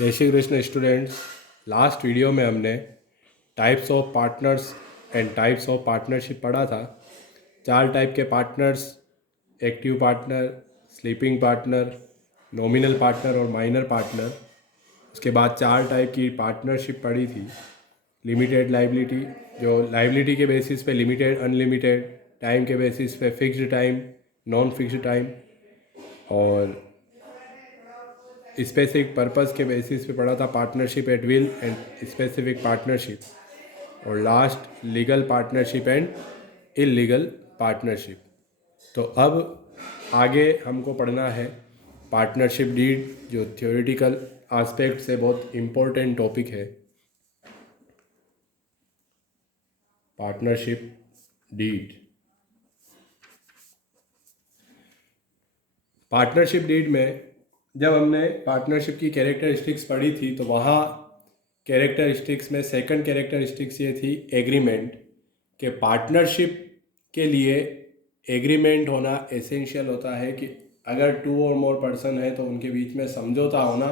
जय Shri Krishna students. Last video में हमने types of partners and types of partnership पढ़ा था। 4 टाइप के partners, active partner, sleeping partner, nominal partner और माइनर पार्टनर। उसके बाद 4 टाइप की पार्टनरशिप पढ़ी थी। लिमिटेड लाइबिलिटी, जो लाइबिलिटी के बेसिस पे लिमिटेड, अनलिमिटेड, टाइम के बेसिस पे fixed time, non fixed time, और स्पेसिफिक पर्पस के बेसिस पे पढ़ा था partnership at will and specific partnership, और last legal partnership and illegal partnership. तो अब आगे हमको पढ़ना है पार्टनरशिप डीड, जो थ्योरेटिकल एस्पेक्ट से बहुत इम्पोर्टेंट टॉपिक है। पार्टनरशिप डीड, पार्टनरशिप डीड में जब हमने पार्टनरशिप की कैरेक्टरिस्टिक्स पढ़ी थी तो वहाँ कैरेक्टरिस्टिक्स में सेकंड कैरेक्टरिस्टिक्स ये थी एग्रीमेंट, कि पार्टनरशिप के लिए एग्रीमेंट होना एसेंशियल होता है, कि अगर 2 और मोर पर्सन है तो उनके बीच में समझौता होना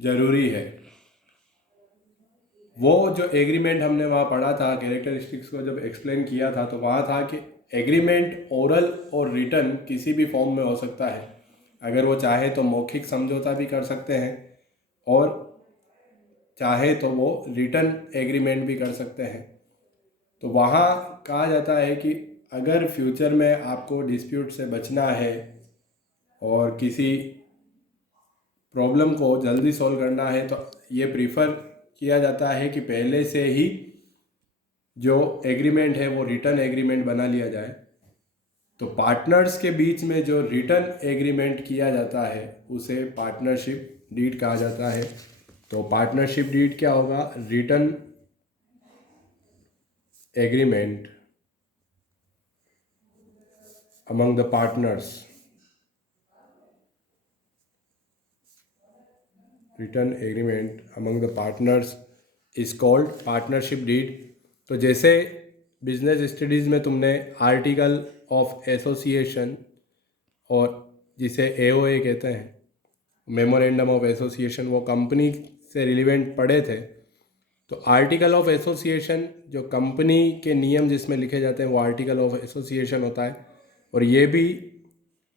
ज़रूरी है। वो जो एग्रीमेंट हमने वहाँ पढ़ा था, कैरेक्टरिस्टिक्स को जब एक्सप्लेन किया था तो वहाँ था कि एग्रीमेंट ओरल और रिटन किसी भी फॉर्म में हो सकता है। अगर वो चाहे तो मौखिक समझौता भी कर सकते हैं, और चाहे तो वो रिटन एग्रीमेंट भी कर सकते हैं। तो वहाँ कहा जाता है कि अगर फ्यूचर में आपको डिस्प्यूट से बचना है और किसी प्रॉब्लम को जल्दी सॉल्व करना है तो ये प्रीफर किया जाता है कि पहले से ही जो एग्रीमेंट है वो रिटन एग्रीमेंट बना लिया जाए। तो पार्टनर्स के बीच में जो रिटन एग्रीमेंट किया जाता है उसे पार्टनरशिप डीड कहा जाता है। तो पार्टनरशिप डीड क्या होगा? Written agreement among the partners, written agreement among the partners is called partnership deed। तो जैसे बिजनेस स्टडीज़ में तुमने आर्टिकल ऑफ एसोसिएशन, और जिसे एओए कहते हैं, मेमोरेंडम ऑफ एसोसिएशन, वो कंपनी से रिलेवेंट पढ़े थे। तो आर्टिकल ऑफ एसोसिएशन जो कंपनी के नियम जिसमें लिखे जाते हैं वो आर्टिकल ऑफ एसोसिएशन होता है, और ये भी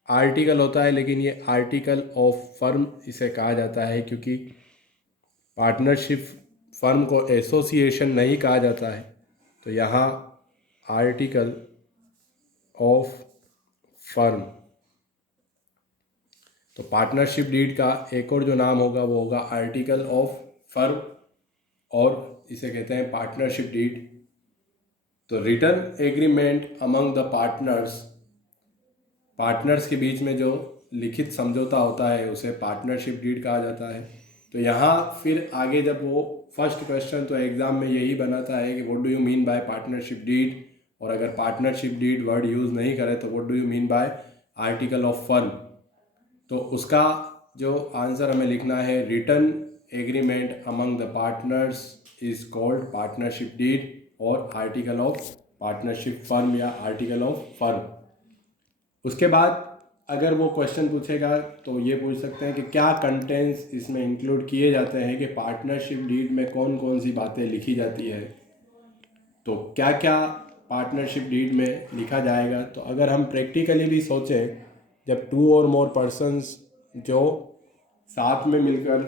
आर्टिकल होता है, लेकिन ये आर्टिकल ऑफ फर्म इसे कहा जाता है, क्योंकि पार्टनरशिप फर्म को एसोसिएशन नहीं कहा जाता है। तो यहाँ आर्टिकल ऑफ फर्म। तो पार्टनरशिप डीड का एक और जो नाम होगा वो होगा आर्टिकल ऑफ फर्म, और इसे कहते हैं पार्टनरशिप डीड। तो written agreement among the partners, partners के बीच में जो लिखित समझौता होता है उसे पार्टनरशिप डीड कहा जाता है। तो यहाँ फिर आगे जब वो फर्स्ट क्वेश्चन तो एग्ज़ाम में यही बनाता है कि what do you mean by partnership deed, और अगर पार्टनरशिप डीड वर्ड यूज़ नहीं करे तो what do you mean by article of firm. तो उसका जो आंसर हमें लिखना है, written agreement among the partners is called partnership deed, और आर्टिकल ऑफ पार्टनरशिप फर्म या आर्टिकल ऑफ फर्म। उसके बाद अगर वो क्वेश्चन पूछेगा तो ये पूछ सकते हैं कि क्या कंटेंट्स इसमें इंक्लूड किए जाते हैं, कि पार्टनरशिप डीड में कौन कौन सी बातें लिखी जाती है। तो क्या क्या पार्टनरशिप डीड में लिखा जाएगा? तो अगर हम प्रैक्टिकली भी सोचें, जब 2 और मोर पर्सन्स जो साथ में मिलकर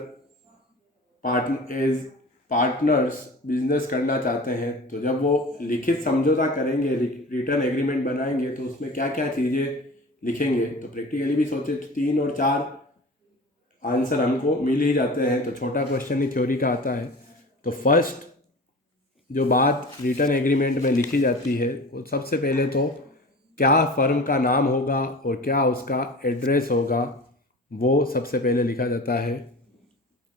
पार्टनर्स बिजनेस करना चाहते हैं, तो जब वो लिखित समझौता करेंगे, रिटर्न एग्रीमेंट बनाएंगे, तो उसमें क्या क्या चीज़ें लिखेंगे। तो प्रैक्टिकली भी सोचे तो 3 और 4 आंसर हमको मिल ही जाते हैं। तो छोटा क्वेश्चन ही थ्योरी का आता है। तो फर्स्ट जो बात रिटर्न एग्रीमेंट में लिखी जाती है वो सबसे पहले तो क्या फर्म का नाम होगा और क्या उसका एड्रेस होगा, वो सबसे पहले लिखा जाता है।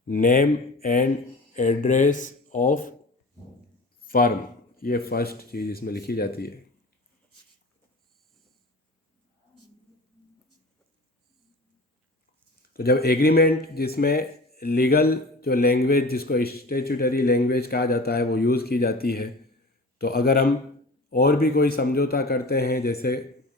Name and address of firm, ये फर्स्ट चीज़ इसमें लिखी जाती है। तो जब एग्रीमेंट जिसमें लीगल जो लैंग्वेज, जिसको स्टैट्यूटरी लैंग्वेज कहा जाता है, वो यूज़ की जाती है। तो अगर हम और भी कोई समझौता करते हैं, जैसे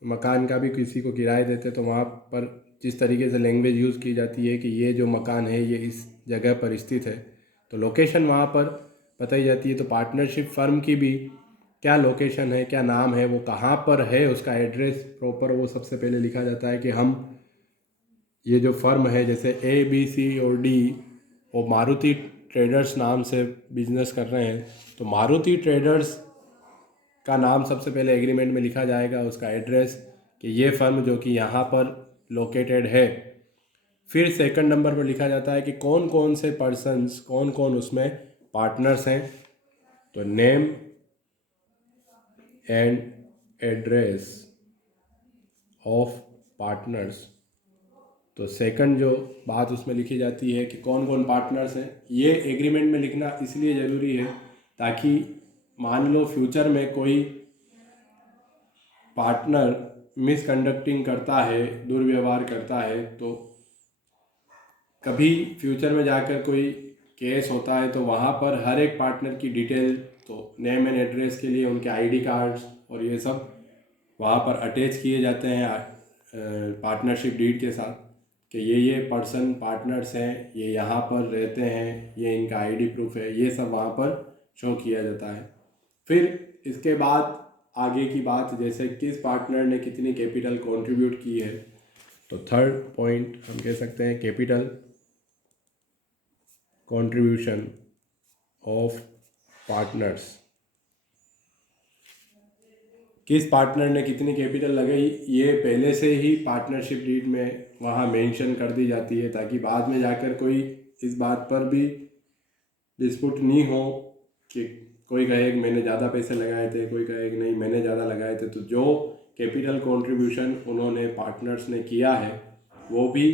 मकान का भी किसी को किराए देते, तो वहाँ पर जिस तरीके से लैंग्वेज यूज़ की जाती है कि ये जो मकान है ये इस जगह पर स्थित है, तो लोकेशन वहाँ पर बताई जाती है। तो पार्टनरशिप फर्म की भी क्या लोकेशन है, क्या नाम है, वो कहाँ पर है, उसका एड्रेस प्रॉपर वो सबसे पहले लिखा जाता है कि हम ये जो फर्म है जैसे ABC और D, वो मारुति ट्रेडर्स नाम से बिजनेस कर रहे हैं, तो मारुति ट्रेडर्स का नाम सबसे पहले एग्रीमेंट में लिखा जाएगा, उसका एड्रेस कि ये फर्म जो कि यहाँ पर लोकेटेड है। फिर सेकंड नंबर पर लिखा जाता है कि कौन कौन से पर्सन्स, कौन कौन उसमें पार्टनर्स हैं, तो name and address of partners. तो सेकंड जो बात उसमें लिखी जाती है कि कौन कौन पार्टनर्स हैं, ये एग्रीमेंट में लिखना इसलिए ज़रूरी है ताकि मान लो फ्यूचर में कोई पार्टनर मिसकंडक्टिंग करता है, दुर्व्यवहार करता है, तो कभी फ्यूचर में जाकर कोई केस होता है तो वहाँ पर हर एक पार्टनर की डिटेल, तो नेम एंड एड्रेस के लिए उनके ID कार्ड्स और ये सब वहाँ पर अटैच किए जाते हैं पार्टनरशिप डीड के साथ कि ये पर्सन पार्टनर्स हैं, ये यहाँ पर रहते हैं, ये इनका ID प्रूफ है, ये सब वहाँ पर शो किया जाता है। फिर इसके बाद आगे की बात, जैसे किस पार्टनर ने कितनी कैपिटल कंट्रीब्यूट की है, तो थर्ड पॉइंट हम कह सकते हैं कैपिटल कंट्रीब्यूशन ऑफ पार्टनर्स। किस पार्टनर ने कितनी कैपिटल लगाई ये पहले से ही पार्टनरशिप डीड में वहाँ मेंशन कर दी जाती है ताकि बाद में जाकर कोई इस बात पर भी डिस्प्यूट नहीं हो कि कोई कहे कि मैंने ज़्यादा पैसे लगाए थे, कोई कहे कि नहीं मैंने ज़्यादा लगाए थे। तो जो कैपिटल कंट्रीब्यूशन उन्होंने पार्टनर्स ने किया है वो भी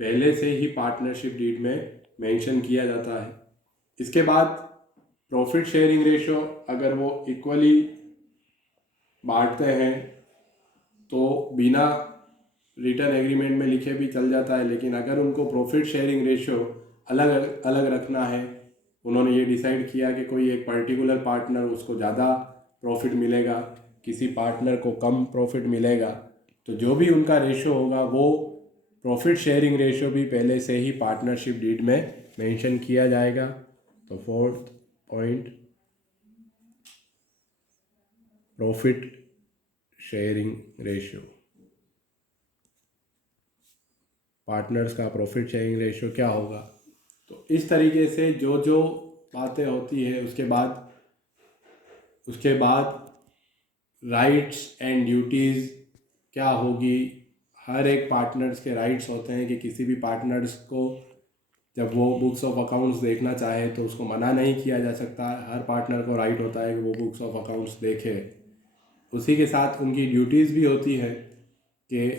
पहले से ही पार्टनरशिप डीड में मेंशन किया जाता है। इसके बाद प्रॉफिट शेयरिंग रेशो अगर वो इक्वली बांटते हैं तो बिना रिटर्न एग्रीमेंट में लिखे भी चल जाता है, लेकिन अगर उनको प्रॉफिट शेयरिंग रेशो अलग अलग रखना है, उन्होंने ये डिसाइड किया कि कोई एक पर्टिकुलर पार्टनर उसको ज़्यादा प्रॉफिट मिलेगा, किसी पार्टनर को कम प्रॉफिट मिलेगा, तो जो भी उनका रेशो होगा वो प्रॉफिट शेयरिंग रेशो भी पहले से ही पार्टनरशिप डीड में मेंशन किया जाएगा। तो fourth point profit sharing ratio, partners का प्रॉफिट शेयरिंग रेशियो क्या होगा। तो इस तरीके से जो जो बातें होती है उसके बाद राइट्स एंड ड्यूटीज़ क्या होगी। हर एक पार्टनर्स के राइट्स होते हैं कि किसी भी पार्टनर्स को जब वो बुक्स ऑफ अकाउंट्स देखना चाहे तो उसको मना नहीं किया जा सकता। हर पार्टनर को राइट होता है कि वो बुक्स ऑफ अकाउंट्स देखे। उसी के साथ उनकी ड्यूटीज़ भी होती है कि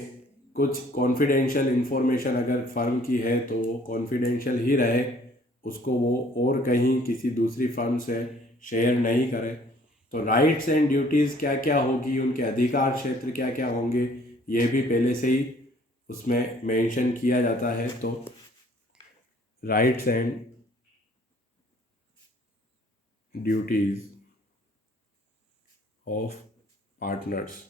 कुछ कॉन्फिडेंशियल इन्फॉर्मेशन अगर फर्म की है तो वो कॉन्फिडेंशियल ही रहे, उसको वो और कहीं किसी दूसरी फर्म से शेयर नहीं करे। तो राइट्स एंड ड्यूटीज़ क्या क्या होगी, उनके अधिकार क्षेत्र क्या क्या होंगे, ये भी पहले से ही उसमें मेंशन किया जाता है। तो rights and duties of partners,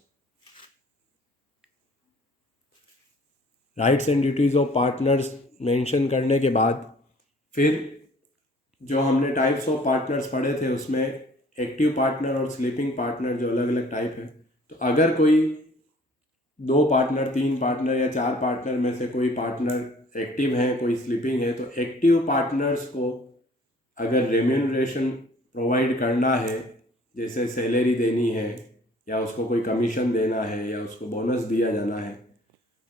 rights and duties of partners mention करने के बाद फिर जो हमने टाइप्स ऑफ पार्टनर्स पढ़े थे उसमें एक्टिव पार्टनर और स्लीपिंग पार्टनर जो अलग अलग टाइप है। तो अगर कोई 2 पार्टनर, 3 पार्टनर या 4 पार्टनर में से कोई पार्टनर एक्टिव है, कोई स्लीपिंग है, तो एक्टिव पार्टनर्स को अगर रेम्यूनरेशन प्रोवाइड करना है, जैसे सैलरी देनी है या उसको कोई कमीशन देना है या उसको बोनस दिया जाना है,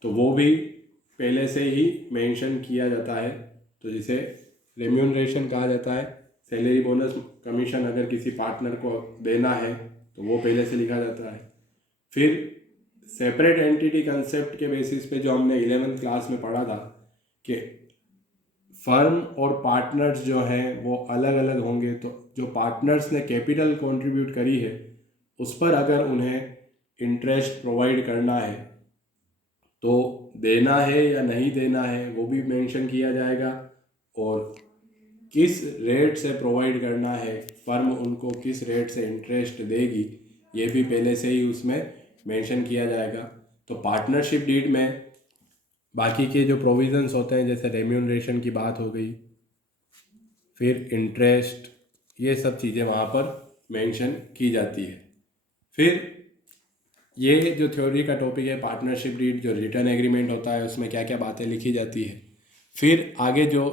तो वो भी पहले से ही मेंशन किया जाता है। तो जिसे रेम्यूनरेशन कहा जाता है, सैलरी, बोनस, कमीशन अगर किसी पार्टनर को देना है तो वो पहले से लिखा जाता है। फिर सेपरेट एंटिटी कंसेप्ट के बेसिस पे जो हमने 11th क्लास में पढ़ा था कि फर्म और पार्टनर्स जो हैं वो अलग अलग होंगे, तो जो पार्टनर्स ने कैपिटल कंट्रीब्यूट करी है उस पर अगर उन्हें इंटरेस्ट प्रोवाइड करना है तो देना है या नहीं देना है वो भी मेंशन किया जाएगा, और किस रेट से प्रोवाइड करना है, फर्म उनको किस रेट से इंटरेस्ट देगी, ये भी पहले से ही उसमें मेंशन किया जाएगा। तो पार्टनरशिप डीड में बाकी के जो प्रोविजंस होते हैं जैसे रेम्यूनरेशन की बात हो गई, फिर इंटरेस्ट, ये सब चीज़ें वहाँ पर मेंशन की जाती है। फिर ये जो थ्योरी का टॉपिक है पार्टनरशिप डीड, जो रिटर्न एग्रीमेंट होता है उसमें क्या क्या बातें लिखी जाती है। फिर आगे जो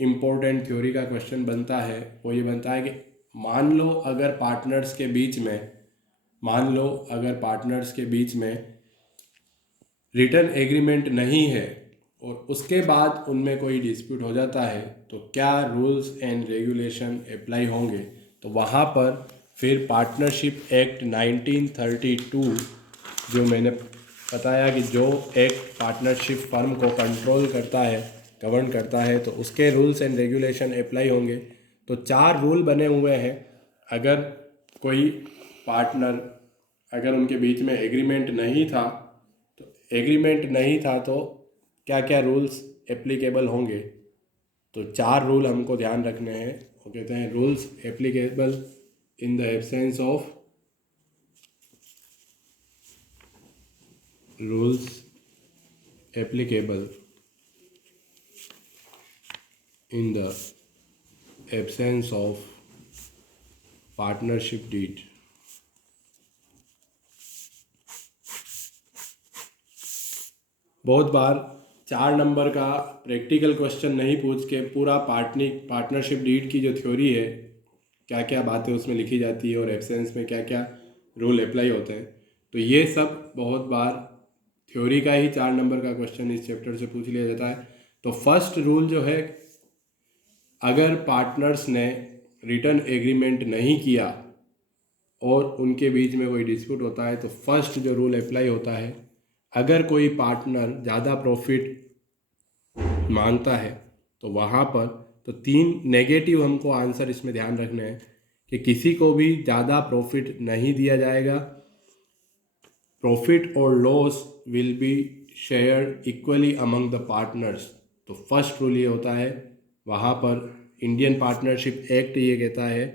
इम्पोर्टेंट थ्योरी का क्वेश्चन बनता है वो ये बनता है कि मान लो अगर पार्टनर्स के बीच में रिटर्न एग्रीमेंट नहीं है और उसके बाद उनमें कोई डिस्प्यूट हो जाता है तो क्या रूल्स एंड रेगुलेशन अप्लाई होंगे। तो वहाँ पर फिर पार्टनरशिप एक्ट 1932 जो मैंने बताया कि जो एक्ट पार्टनरशिप फर्म को कंट्रोल करता है, गवर्न करता है, तो उसके रूल्स एंड रेगुलेशन अप्लाई होंगे। तो 4 रूल बने हुए हैं। अगर कोई पार्टनर, अगर उनके बीच में एग्रीमेंट नहीं था तो क्या क्या रूल्स एप्लीकेबल होंगे। तो 4 रूल हमको ध्यान रखने हैं। वो कहते हैं rules applicable in the absence of rules applicable in the absence of partnership deed। बहुत बार 4 नंबर का प्रैक्टिकल क्वेश्चन नहीं पूछ के पूरा पार्टनरशिप डीड की जो थ्योरी है, क्या क्या बातें उसमें लिखी जाती है और एब्सेंस में क्या क्या रूल अप्लाई होते हैं, तो ये सब बहुत बार थ्योरी का ही 4 नंबर का क्वेश्चन इस चैप्टर से पूछ लिया जाता है। तो फर्स्ट रूल जो है, अगर पार्टनर्स ने रिटर्न एग्रीमेंट नहीं किया और उनके बीच में कोई डिस्प्यूट होता है तो फर्स्ट जो रूल अप्लाई होता है, अगर कोई पार्टनर ज़्यादा प्रॉफिट मांगता है तो वहाँ पर तो 3 नेगेटिव हमको आंसर इसमें ध्यान रखने हैं कि किसी को भी ज़्यादा प्रॉफिट नहीं दिया जाएगा, प्रॉफिट और loss will be shared equally among the partners. तो फर्स्ट रूल ये होता है, वहाँ पर इंडियन पार्टनरशिप एक्ट ये कहता है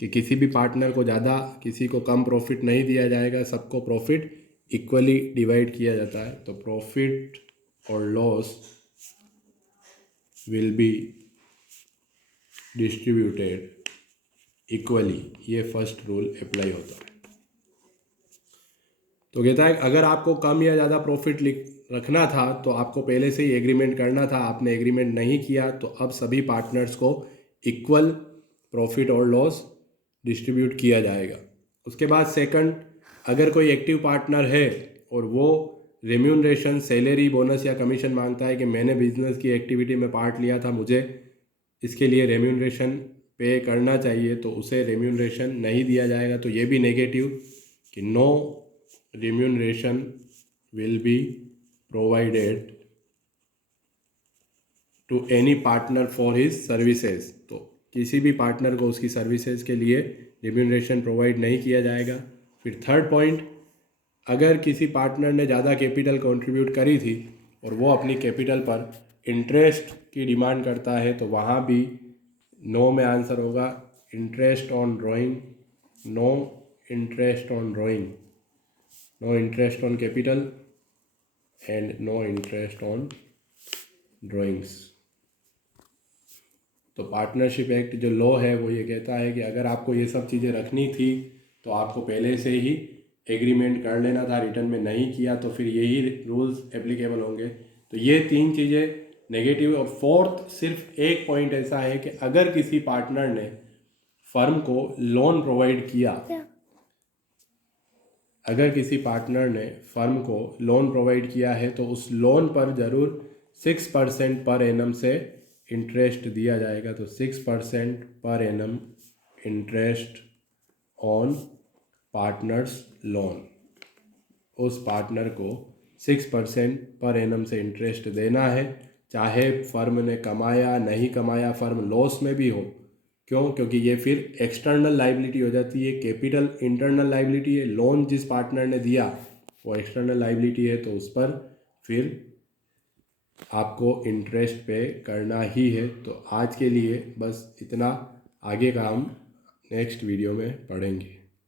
कि किसी भी पार्टनर को ज़्यादा, किसी को कम प्रॉफिट नहीं दिया जाएगा, सबको प्रॉफिट इक्वली डिवाइड किया जाता है। तो प्रॉफिट और loss will be distributed equally, ये फर्स्ट रूल अप्लाई होता है। तो कहता है अगर आपको कम या ज़्यादा प्रॉफिट रखना था तो आपको पहले से ही एग्रीमेंट करना था, आपने एग्रीमेंट नहीं किया तो अब सभी पार्टनर्स को इक्वल प्रॉफिट और लॉस डिस्ट्रीब्यूट किया जाएगा। उसके बाद सेकंड, अगर कोई एक्टिव पार्टनर है और वो रेम्यूनरेशन, सैलरी, बोनस या कमीशन मांगता है कि मैंने बिजनेस की एक्टिविटी में पार्ट लिया था, मुझे इसके लिए रेम्यूनरेशन पे करना चाहिए, तो उसे रेम्यूनरेशन नहीं दिया जाएगा। तो ये भी नेगेटिव कि no remuneration will be provided to any partner for his services। तो किसी भी पार्टनर को उसकी सर्विसेज के लिए रेम्यूनरेशन प्रोवाइड नहीं किया जाएगा। फिर थर्ड पॉइंट, अगर किसी पार्टनर ने ज़्यादा कैपिटल कंट्रीब्यूट करी थी और वो अपनी कैपिटल पर इंटरेस्ट की डिमांड करता है तो वहाँ भी नो में आंसर होगा interest on drawing, no interest on drawing, no interest on capital and no interest on drawings। तो पार्टनरशिप एक्ट जो लॉ है वो ये कहता है कि अगर आपको ये सब चीज़ें रखनी थी तो आपको पहले से ही एग्रीमेंट कर लेना था, रिटर्न में नहीं किया तो फिर यही रूल्स एप्लीकेबल होंगे। तो ये 3 चीज़ें नेगेटिव। और फोर्थ, सिर्फ एक पॉइंट ऐसा है कि अगर किसी पार्टनर ने फर्म को लोन प्रोवाइड किया, अगर किसी पार्टनर ने फर्म को लोन प्रोवाइड किया है तो उस लोन पर ज़रूर 6% पर एनम से इंटरेस्ट दिया जाएगा। तो 6% per annum interest on partners loan, उस पार्टनर को 6% पर एनम से इंटरेस्ट देना है, चाहे फर्म ने कमाया नहीं कमाया, फर्म लॉस में भी हो। क्यों? क्योंकि ये फिर एक्सटर्नल लाइबिलिटी हो जाती है। कैपिटल इंटरनल लाइबिलिटी है, लोन जिस पार्टनर ने दिया वो एक्सटर्नल लाइबिलिटी है, तो उस पर फिर आपको इंटरेस्ट पे करना ही है। तो आज के लिए बस इतना, आगे का हम नेक्स्ट वीडियो में पढ़ेंगे।